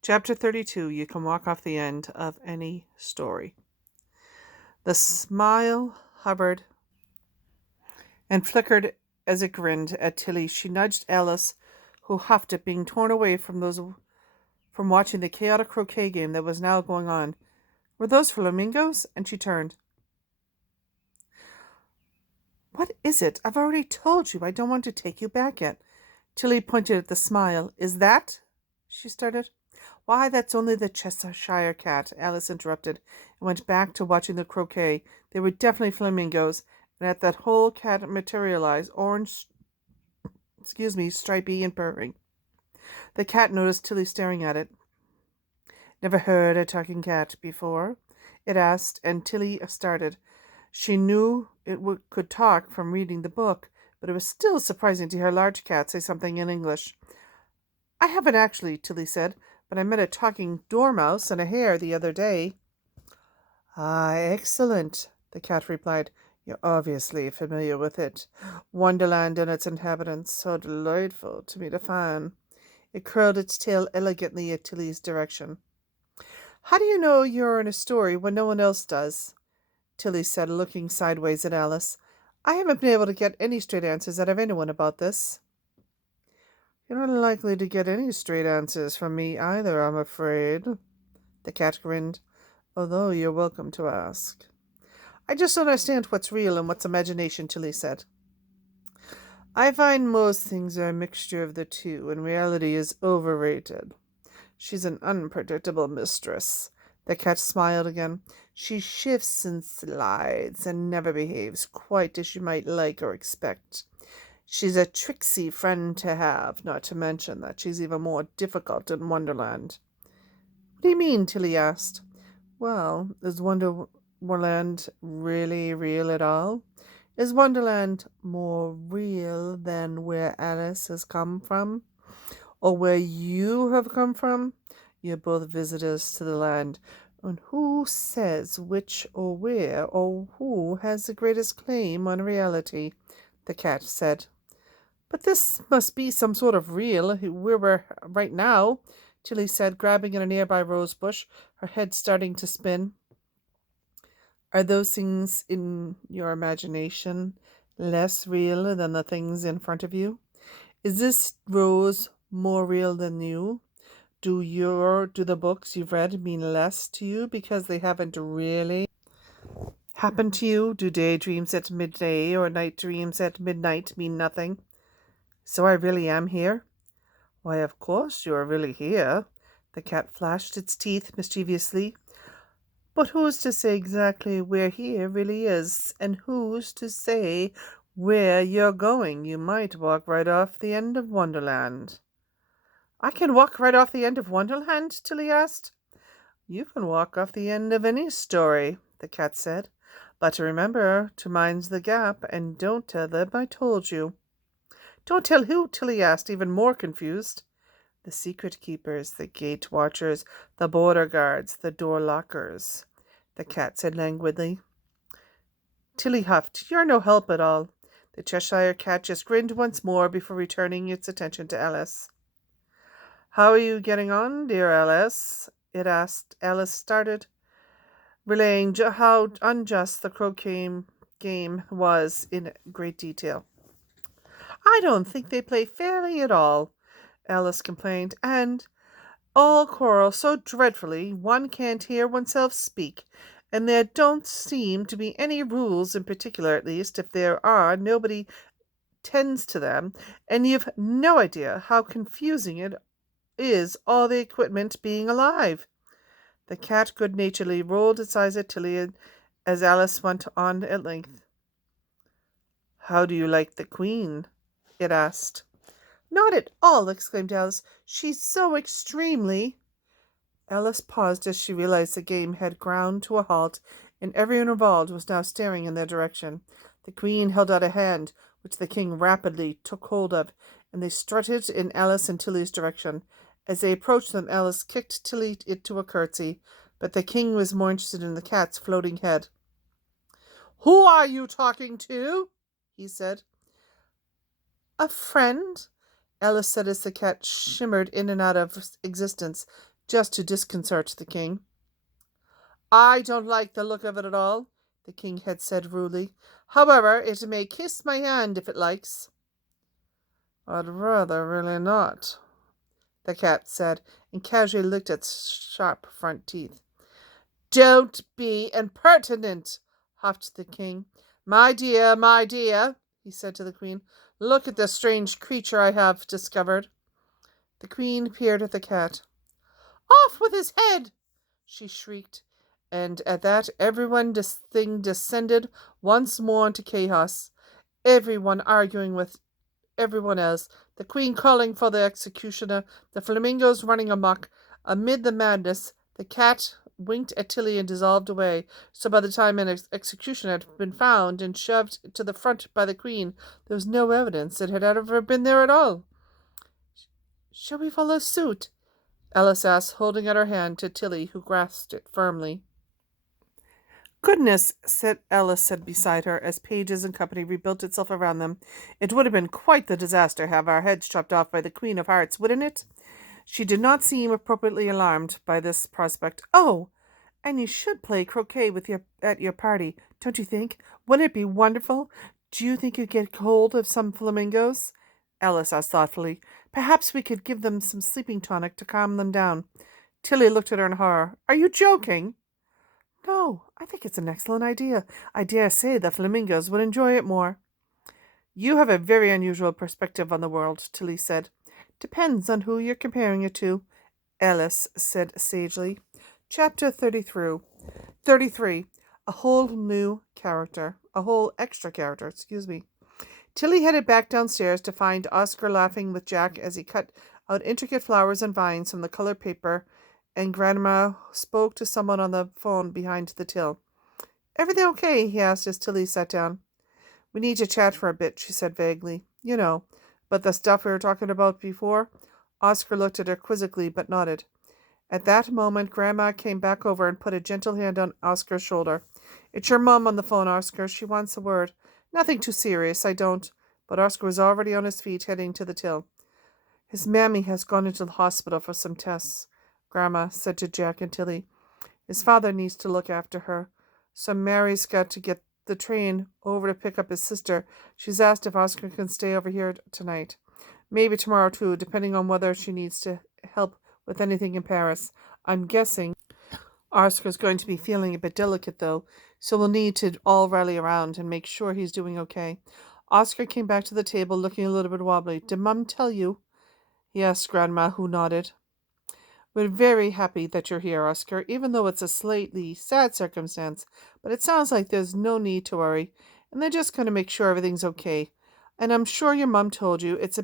Chapter 32. You can walk off the end of any story. The smile hovered and flickered as it grinned at Tilly. She nudged Alice, who huffed at being torn away from watching the chaotic croquet game that was now going on. Were those flamingos? And she turned. What is it? I've already told you I don't want to take you back yet. Tilly pointed at the smile. Is that? She started. Why, that's only the Cheshire cat, Alice interrupted, and went back to watching the croquet. They were definitely flamingos, and at that whole cat materialized, orange, stripy and purring. The cat noticed Tilly staring at it. Never heard a talking cat before? It asked, and Tilly started. She knew it could talk from reading the book, but it was still surprising to hear a large cat say something in English. I haven't actually, Tilly said, but I met a talking dormouse and a hare the other day. Ah, excellent, the cat replied. You're obviously familiar with it. Wonderland and its inhabitants, so delightful to meet a fan. It curled its tail elegantly at Tilly's direction. How do you know you're in a story when no one else does? Tilly said, looking sideways at Alice. I haven't been able to get any straight answers out of anyone about this. You're not likely to get any straight answers from me either, I'm afraid. The cat grinned, although you're welcome to ask. I just don't understand what's real and what's imagination, Tilly said. I find most things are a mixture of the two, and reality is overrated. She's an unpredictable mistress. The cat smiled again. She shifts and slides and never behaves quite as you might like or expect. She's a tricksy friend to have, not to mention that she's even more difficult in Wonderland. What do you mean? Tilly asked. Well, is Wonderland really real at all? Is Wonderland more real than where Alice has come from? Or where you have come from? You're both visitors to the land. And who says which or where or who has the greatest claim on reality? The cat said. But this must be some sort of real where we're right now, Tilly said, grabbing at a nearby rose bush, her head starting to spin. Are those things in your imagination less real than the things in front of you? Is this rose more real than you? Do the books you've read mean less to you because they haven't really happened to you? Do daydreams at midday or night dreams at midnight mean nothing? So I really am here? Why, of course you are really here. The cat flashed its teeth mischievously. But who's to say exactly where here really is? And who's to say where you're going? You might walk right off the end of Wonderland. I can walk right off the end of Wonderland? Tilly asked. You can walk off the end of any story, the cat said. But remember to mind the gap and don't tell them I told you. Don't tell who? Tilly asked, even more confused. The secret keepers, the gate watchers, the border guards, the door lockers, the cat said languidly. Tilly huffed. You're no help at all. The Cheshire cat just grinned once more before returning its attention to Alice. How are you getting on, dear Alice? It asked. Alice started, relaying how unjust the croquet game was in great detail. I don't think they play fairly at all, Alice complained, and all quarrel so dreadfully one can't hear oneself speak, and there don't seem to be any rules in particular, at least. If there are, nobody tends to them, and you've no idea how confusing it is, all the equipment being alive. The cat good-naturedly rolled its eyes at Tilly as Alice went on at length. How do you like the Queen? It asked. Not at all, exclaimed Alice. She's so extremely... Alice paused as she realized the game had ground to a halt, and everyone involved was now staring in their direction. The Queen held out a hand, which the King rapidly took hold of, and they strutted in Alice and Tilly's direction. As they approached them, Alice kicked Tilly into a curtsy, but the King was more interested in the cat's floating head. Who are you talking to? He said. A friend, Alice said as the cat shimmered in and out of existence, just to disconcert the king. I don't like the look of it at all, the king had said rudely. However, it may kiss my hand if it likes. I'd rather really not, the cat said, and casually licked its sharp front teeth. Don't be impertinent, huffed the king. My dear, he said to the queen, look at the strange creature I have discovered. The queen peered at the cat. Off with his head, she shrieked, and at that everything descended once more into chaos, everyone arguing with everyone else, the queen calling for the executioner, the flamingos running amok. Amid the madness, the cat winked at Tilly and dissolved away, so by the time an executioner had been found and shoved to the front by the queen, there was no evidence it had ever been there at all. Shall we follow suit? Alice asked, holding out her hand to Tilly, who grasped it firmly. Goodness, Alice said beside her, as Pages and company rebuilt itself around them. It would have been quite the disaster to have our heads chopped off by the Queen of Hearts, wouldn't it? She did not seem appropriately alarmed by this prospect. Oh, and you should play croquet at your party, don't you think? Wouldn't it be wonderful? Do you think you'd get hold of some flamingos? Alice asked thoughtfully. Perhaps we could give them some sleeping tonic to calm them down. Tilly looked at her in horror. Are you joking? No, I think it's an excellent idea. I dare say the flamingos would enjoy it more. You have a very unusual perspective on the world, Tilly said. Depends on who you're comparing it to, Alice said sagely. Chapter 33. A whole extra character, Tilly headed back downstairs to find Oscar laughing with Jack as he cut out intricate flowers and vines from the colored paper, and Grandma spoke to someone on the phone behind the till. Everything okay? He asked as Tilly sat down. We need to chat for a bit, she said vaguely. You know, but the stuff we were talking about before? Oscar looked at her quizzically but nodded. At that moment, Grandma came back over and put a gentle hand on Oscar's shoulder. It's your mum on the phone, Oscar. She wants a word. Nothing too serious, I don't. But Oscar was already on his feet, heading to the till. His mammy has gone into the hospital for some tests, Grandma said to Jack and Tilly. His father needs to look after her. So Mary's got to get the train over to pick up his sister. She's asked if Oscar can stay over here tonight. Maybe tomorrow too, depending on whether she needs to help with anything in Paris. I'm guessing Oscar's going to be feeling a bit delicate, though, so we'll need to all rally around and make sure he's doing okay. Oscar came back to the table looking a little bit wobbly. Did Mum tell you? He asked Grandma, who nodded. We're very happy that you're here, Oscar, even though it's a slightly sad circumstance, but it sounds like there's no need to worry, and they're just going to make sure everything's okay. And I'm sure your mum told you it's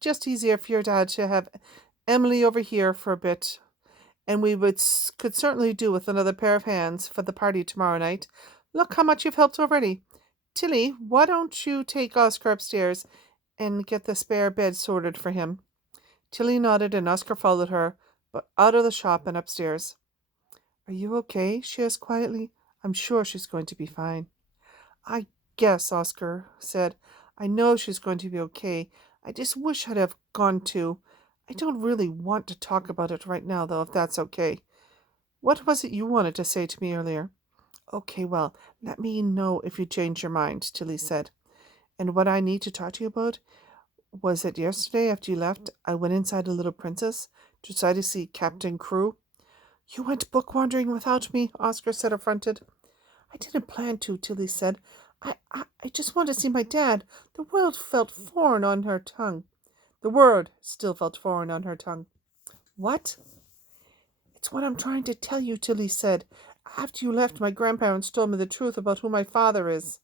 just easier for your dad to have Emily over here for a bit, and we could certainly do with another pair of hands for the party tomorrow night. Look how much you've helped already. Tilly, why don't you take Oscar upstairs and get the spare bed sorted for him? Tilly nodded, and Oscar followed her, but out of the shop and upstairs. Are you okay? She asked quietly. I'm sure she's going to be fine. I guess, Oscar said. I know she's going to be okay. I just wish I'd have gone too. I don't really want to talk about it right now, though, if that's okay. What was it you wanted to say to me earlier? Okay, well, let me know if you change your mind, Tilly said. And what I need to talk to you about was that yesterday after you left, I went inside a Little Princess to try to see Captain Crew. You went book wandering without me, Oscar said, affronted. I didn't plan to, Tilly said. I just wanted to see my dad. The word felt foreign on her tongue. The word still felt foreign on her tongue. What? It's what I'm trying to tell you, Tilly said. After you left, my grandparents told me the truth about who my father is.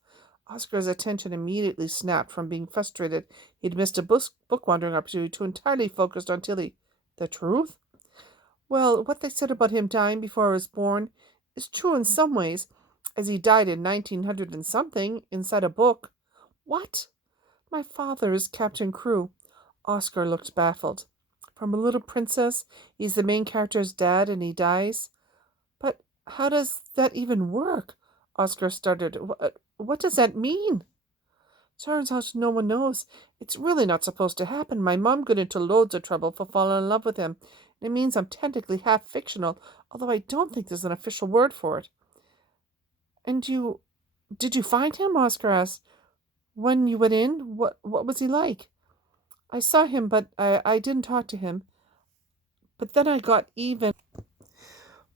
Oscar's attention immediately snapped from being frustrated he'd missed a book wandering opportunity to entirely focused on Tilly. The truth? Well, what they said about him dying before I was born is true in some ways, as he died in 1900 and something inside a book. What? My father is Captain Crew. Oscar looked baffled. From a Little Princess, he's the main character's dad and he dies? But how does that even work? Oscar started. What does that mean? Turns out no one knows. It's really not supposed to happen. My mom got into loads of trouble for falling in love with him. It means I'm technically half fictional, although I don't think there's an official word for it. And did you find him? Oscar asked. When you went in, what was he like? I saw him, but I didn't talk to him. But then I got even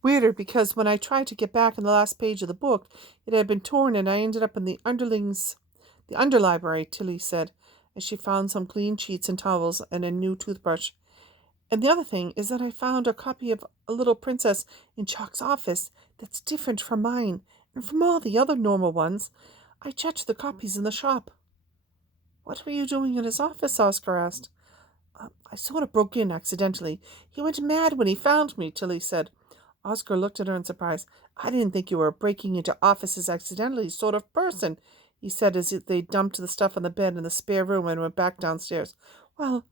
weirder because when I tried to get back in the last page of the book, it had been torn and I ended up in the underlibrary, Tilly said, as she found some clean sheets and towels and a new toothbrush. And the other thing is that I found a copy of A Little Princess in Chalk's office that's different from mine and from all the other normal ones. I checked the copies in the shop. What were you doing in his office? Oscar asked. I sort of broke in accidentally. He went mad when he found me, Tilly said. Oscar looked at her in surprise. I didn't think you were a breaking into offices accidentally sort of person, he said as they dumped the stuff on the bed in the spare room and went back downstairs. Well,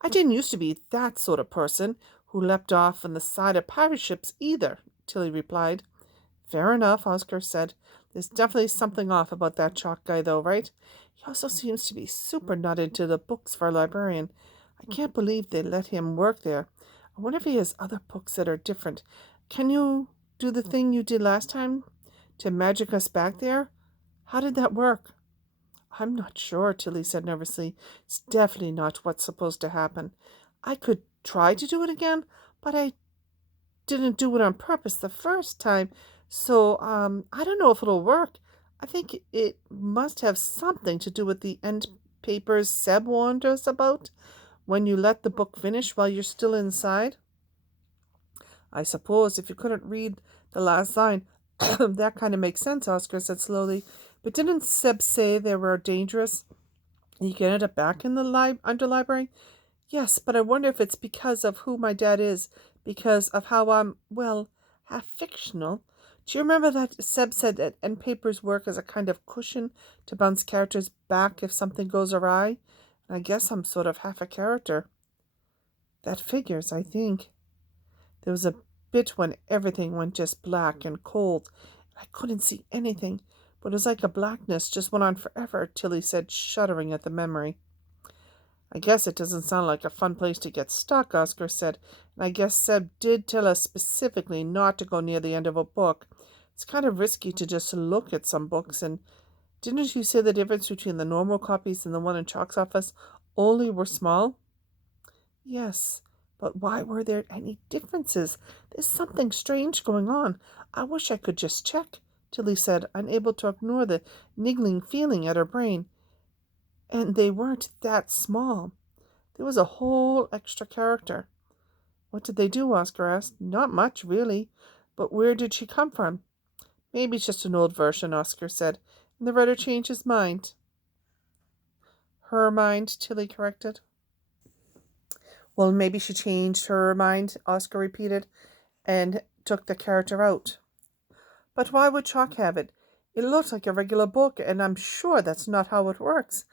I didn't used to be that sort of person who leapt off on the side of pirate ships either, Tilly replied. Fair enough, Oscar said. There's definitely something off about that Chalk guy, though, right? He also seems to be super not into the books for a librarian. I can't believe they let him work there. I wonder if he has other books that are different. Can you do the thing you did last time to magic us back there? How did that work? I'm not sure, Tilly said nervously. It's definitely not what's supposed to happen. I could try to do it again, but I didn't do it on purpose the first time, so I don't know if it'll work. I think it must have something to do with the end papers Seb warned us about when you let the book finish while you're still inside. I suppose if you couldn't read the last line, that kind of makes sense, Oscar said slowly. But didn't Seb say they were dangerous? You can end up back in the underlibrary? Yes, but I wonder if it's because of who my dad is, because of how I'm, well, half fictional. Do you remember that Seb said that end papers work as a kind of cushion to bounce characters back if something goes awry? And I guess I'm sort of half a character. That figures, I think. There was a bit when everything went just black and cold. I couldn't see anything, but it was like a blackness just went on forever, Tilly said, shuddering at the memory. I guess it doesn't sound like a fun place to get stuck, Oscar said, and I guess Seb did tell us specifically not to go near the end of a book. It's kind of risky to just look at some books, and didn't you say the difference between the normal copies and the one in Chalk's office only were small? Yes, but why were there any differences? There's something strange going on. I wish I could just check, Tilly said, unable to ignore the niggling feeling at her brain. And they weren't that small. There was a whole extra character. What did they do? Oscar asked. Not much, really. But where did she come from? Maybe it's just an old version, Oscar said, and the writer changed his mind. Her mind, Tilly corrected. Well, maybe she changed her mind, Oscar repeated, and took the character out. But why would Chalk have it? It looks like a regular book, and I'm sure that's not how it works.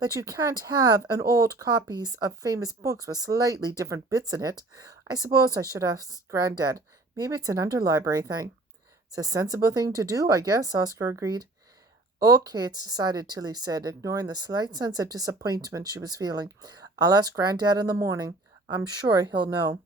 That you can't have an old copies of famous books with slightly different bits in it. I suppose I should ask Granddad. Maybe it's an underlibrary thing. It's a sensible thing to do, I guess, Oscar agreed. Okay, it's decided, Tilly said, ignoring the slight sense of disappointment she was feeling. I'll ask Granddad in the morning. I'm sure he'll know.